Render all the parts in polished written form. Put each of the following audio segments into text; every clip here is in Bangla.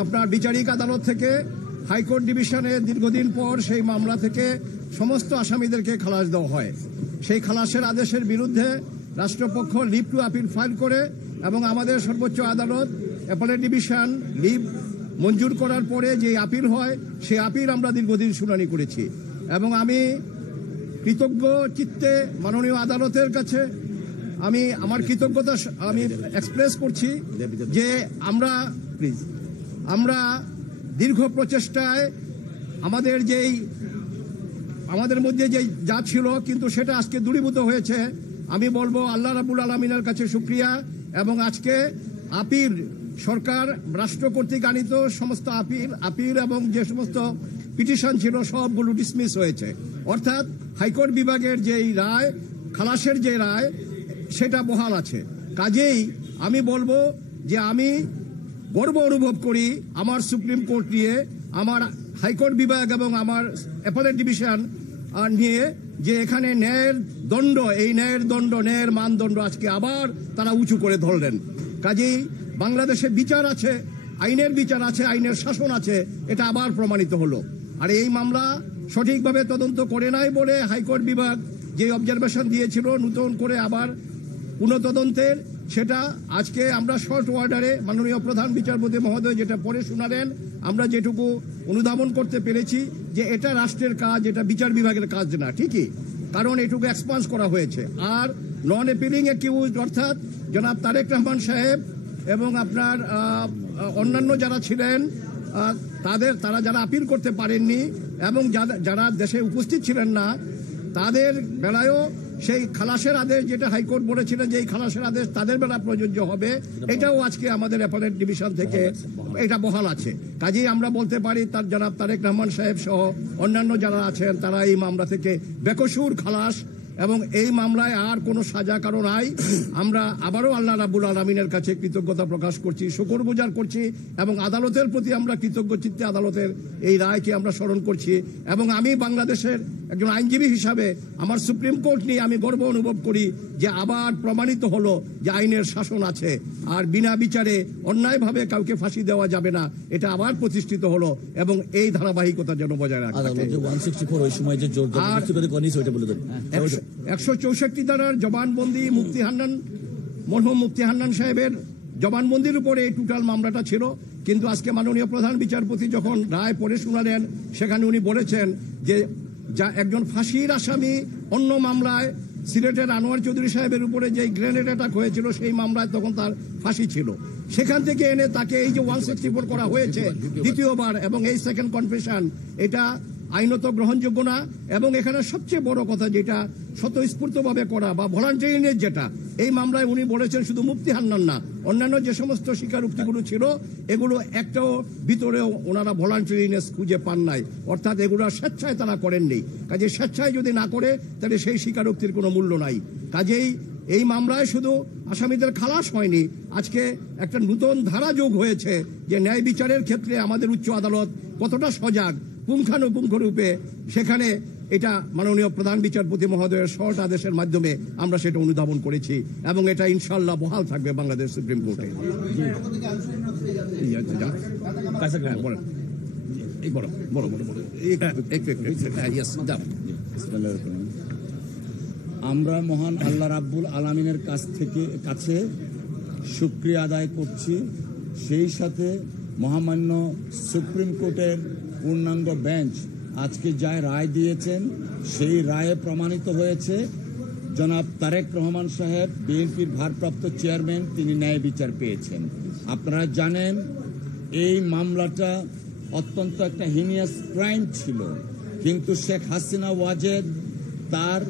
আপনার বিচারিক আদালত থেকে হাইকোর্ট ডিভিশনে দীর্ঘদিন পর সেই মামলা থেকে সমস্ত আসামিদেরকে খালাস দেওয়া হয়। সেই খালাসের আদেশের বিরুদ্ধে রাষ্ট্রপক্ষ লিভ টু আপিল ফাইল করে এবং আমাদের সর্বোচ্চ আদালত অ্যাপেলেট ডিভিশন লিভ মঞ্জুর করার পরে যে আপিল হয় সেই আপিল আমরা দীর্ঘদিন শুনানি করেছি এবং আমি কৃতজ্ঞ চিত্তে মাননীয় আদালতের কাছে আমি আমার কৃতজ্ঞতা আমি এক্সপ্রেস করছি যে আমরা দীর্ঘ প্রচেষ্টায় আমাদের মধ্যে যে যা ছিল কিন্তু সেটা আজকে দূরীভূত হয়েছে। আমি বলবো আল্লাহ রাব্বুল আলামিনের কাছে শুকরিয়া এবং আজকে আপিল সরকার রাষ্ট্র কর্তৃক আনিত সমস্ত আপিল এবং যে সমস্ত পিটিশন ছিল সবগুলো ডিসমিস হয়েছে, অর্থাৎ হাইকোর্ট বিভাগের যেই রায় খালাসের যে রায় সেটা বহাল আছে। কাজেই আমি বলবো যে আমি গর্ব অনুভব করি আমার সুপ্রিম কোর্ট নিয়ে, আমার হাইকোর্ট বিভাগ এবং আমার অ্যাপেলেট ডিভিশন নিয়ে, যে এখানে ন্যায়ের মানদণ্ড আজকে আবার তারা উঁচু করে ধরলেন। কাজেই বাংলাদেশে বিচার আছে, আইনের বিচার আছে, আইনের শাসন আছে, এটা আবার প্রমাণিত হলো। আর এই মামলা সঠিকভাবে তদন্ত করে নাই বলে হাইকোর্ট বিভাগ যে অবজারভেশন দিয়েছিল নতুন করে আবার পুনঃতদন্তের, সেটা আজকে আমরা শর্ট অর্ডারে মাননীয় প্রধান বিচারপতি মহোদয় যেটা পরে শোনালেন, আমরা যেটুকু অনুধাবন করতে পেরেছি যে এটা রাষ্ট্রের কাজ, এটা বিচার বিভাগের কাজ না, ঠিকই, কারণ এটুকু এক্সপান্স করা হয়েছে। আর নন অ্যাপিলিং অ্যাকিউজড অর্থাৎ জনাব তারেক রহমান সাহেব এবং আপনার অন্যান্য যারা ছিলেন তারা যারা আপিল করতে পারেননি এবং যারা দেশে উপস্থিত ছিলেন না, তাদের বেলায়ও সেই খালাসের আদেশ যেটা হাইকোর্ট বলেছিলেন যে এই খালাসের আদেশ তাদের বেলা প্রযোজ্য হবে, এটাও আজকে আমাদের অ্যাপেলেট ডিভিশন থেকে এটা বহাল আছে। কাজেই আমরা বলতে পারি তার জনাব তারেক রহমান সাহেব সহ অন্যান্য যারা আছেন তারা এই মামলা থেকে বেকসুর খালাস এবং এই মামলায় আর কোনো সাজা কারো নাই। আমরা আবারও আল্লাহ রাব্বুল আলামিনের কাছে কৃতজ্ঞতা প্রকাশ করছি, শুকরগুজার করছি এবং আদালতের প্রতি আমরা কৃতজ্ঞ চিত্তে আদালতের এই রায়কে আমরা স্মরণ করছি। এবং আমি বাংলাদেশের একজন আইনজীবী হিসাবে আমার সুপ্রিম কোর্ট নিয়ে আমি গর্ব অনুভব করি যে আবার প্রমাণিত হলো যে আইনের শাসন আছে আর বিনা বিচারে অন্যায়ভাবে কাউকে ফাঁসি দেওয়া যাবে না, এটা আবার প্রতিষ্ঠিত হলো এবং এই ধারাবাহিকতা যেন বজায় রাখা। 164 ধারার জবানবন্দি মরহুম মুফতি হান্নান সাহেবের জবানবন্দির উপরে এই টোটাল মামলাটা ছিল। কিন্তু আজকে মাননীয় প্রধান বিচারপতি যখন রায় পড়ে শোনালেন সেখানে উনি বলেছেন যে যা একজন ফাঁসির আসামি অন্য মামলায় সিলেটের আনোয়ার চৌধুরী সাহেবের উপরে যে গ্রেনেড অ্যাটাক হয়েছিল সেই মামলায় তখন তার ফাঁসি ছিল, সেখান থেকে এনে তাকে এই যে 164 করা হয়েছে দ্বিতীয়বার এবং এই সেকেন্ড কনফেশন, এটা আইনত গ্রহণযোগ্য না। এবং এখানে সবচেয়ে বড় কথা যেটা স্বতঃস্ফূর্তভাবে করা বা ভলান্টারিনেস, যেটা এই মামলায় উনি বলেছেন শুধু মুফতি হান্নান না, অন্যান্য যে সমস্ত স্বীকারোক্তিগুলো ছিল এগুলো একটাও ভিতরেও ওনারা ভলান্টারিনেস খুঁজে পান নাই, অর্থাৎ এগুলো স্বেচ্ছায় তারা করেননি। কাজে স্বেচ্ছায় যদি না করে তাহলে সেই স্বীকারোক্তির কোনো মূল্য নাই। কাজেই এই মামলায় শুধু আসামিদের খালাস হয়নি, আজকে একটা নতুন ধারা যোগ হয়েছে যে ন্যায় বিচারের ক্ষেত্রে আমাদের উচ্চ আদালত কতটা সজাগ পুঙ্খানুপুঙ্খ রূপে, সেখানে এটা মাননীয় প্রধান বিচারপতি মহোদয়ের শর্ট আদেশের মাধ্যমে আমরা সেটা অনুধাবন করেছি এবং এটা ইনশাআল্লাহ বহাল থাকবে বাংলাদেশ সুপ্রিম কোর্টে। আমরা মহান আল্লাহ রাব্বুল আলামিনের কাছে শুকরিয়া আদায় করছি, সেই সাথে মহামান্য সুপ্রিম কোর্টের পূর্ণাঙ্গ বেঞ্চ আজকে যা রায় দিয়েছেন সেই রায়ে প্রমাণিত হয়েছে জনাব তারেক রহমান সাহেব বিএনপির ভারপ্রাপ্ত চেয়ারম্যান, তিনি ন্যায় বিচার পেয়েছেন। আপনারা জানেন এই মামলাটা অত্যন্ত একটা হিনিয়াস ক্রাইম ছিল, কিন্তু শেখ হাসিনা ওয়াজেদ তার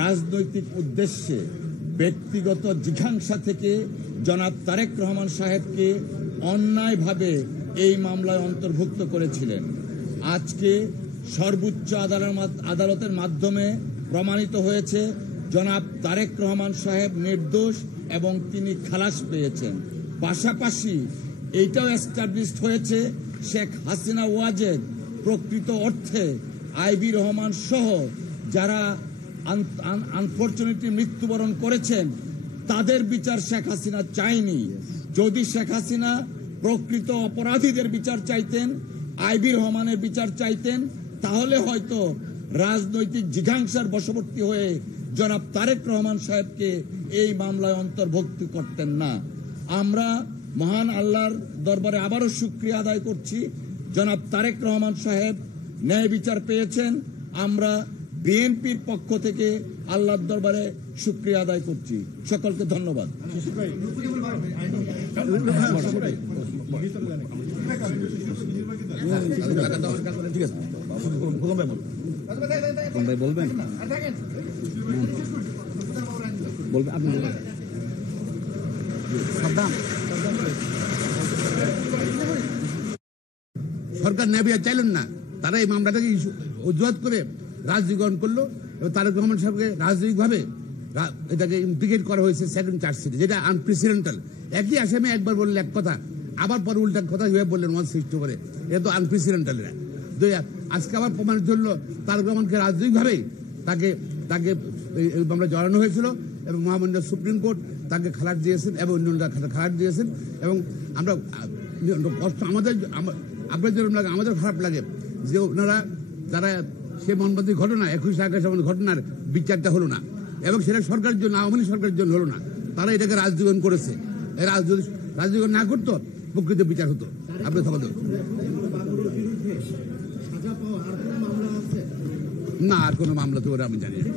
রাজনৈতিক উদ্দেশ্যে ব্যক্তিগত জিঘাংসা থেকে জনাব তারেক রহমান সাহেবকে অন্যায়ভাবে এই মামলায় অন্তর্ভুক্ত করেছিলেন। আজকে সর্বোচ্চ আদালতের মাধ্যমে প্রমাণিত হয়েছে জনাব তারেক রহমান সাহেব নির্দোষ এবং তিনি খালাস পেয়েছেন। পাশাপাশি এইটাও এস্টাবলিশড হয়েছে শেখ হাসিনা ওয়াজেদ প্রকৃত অর্থে আইবি রহমান সহ যারা আনফরচুনেটলি মৃত্যুবরণ করেছেন তাদের বিচার শেখ হাসিনা চায়নি। যদি শেখ হাসিনা প্রকৃত অপরাধীদের বিচার চাইতেন, আইবি রহমানের বিচার চাইতেন, তাহলে হয়তো রাজনৈতিক জিঘাংসার বশবর্তী হয়ে জনাব তারেক রহমান সাহেবকে এই মামলায় অন্তর্ভুক্ত করতেন না। আমরা মহান আল্লাহর দরবারে আবারও শুকরিয়া আদায় করছি, জনাব তারেক রহমান সাহেব ন্যায় বিচার পেয়েছেন। আমরা বিএনপির পক্ষ থেকে আল্লাহর দরবারে শুকরিয়া আদায় করছি। সকলকে ধন্যবাদ। বলবেন আপনি সরকার ন্যায় বিচার চাইলেন না, তারা এই মামলাটাকে অজুহাত করে রাজনীতিকরণ করলো এবং তারেক রহমান সাহেবকে রাজনৈতিকভাবে এটাকে ইমপ্লিকেট করা হয়েছে সেকেন্ড চার্জশিটে, যেটা আনপ্রেসিডেন্টাল। একই আসামে একবার বললে এক কথা, আবার পরে উল্টা কথা হিসেবে বললেন 160 করে, এটা তো আনপ্রেসিডেন্টাল। এরা আজকে আবার প্রমাণিত হলো তারেক রহমানকে রাজনৈতিকভাবেই তাকে এই মামলা জড়ানো হয়েছিল এবং মহামান্য সুপ্রিম কোর্ট তাকে খালাট দিয়েছেন এবং অন্যরা খালাট দিয়েছেন। এবং আমরা কষ্ট আমাদের আপনার যেরকম লাগে, আমাদের খারাপ লাগে যে ওনারা যারা সে মনবাদী ঘটনা 21 আগস্ট ঘটনার বিচারটা হলো না এবং সেটা সরকারের জন্য, আওয়ামী লীগ সরকারের জন্য হলো না, তারা এটাকে রাজনীতিকরণ করেছে। রাজনীতিকরণ না করতো প্রকৃত বিচার হতো। আপনি ধন্যবাদ। না, আর কোনো মামলা তো ওরা আমি জানি না।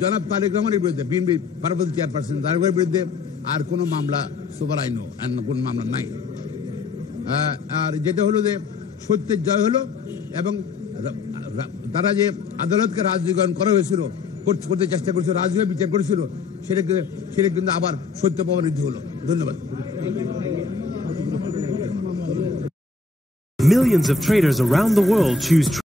জনাব তারেক রহমানের বিরুদ্ধে, বিএনপি ভারপ্রাপ্ত চেয়ারপারসন তারেকের বিরুদ্ধে আর কোনো মামলা সুপার আইনও কোন মামলা নাই। আর যেটা হলো যে সত্যের জয় হলো এবং তারা যে আদালতকে রাজনীতিকরণ করা হয়েছিল, করতে চেষ্টা করেছিল, রাজনীতি বিচার করেছিল, সেটা কিন্তু আবার সত্য প্রমাণিত হলো। ধন্যবাদ। Millions of traders around the world choose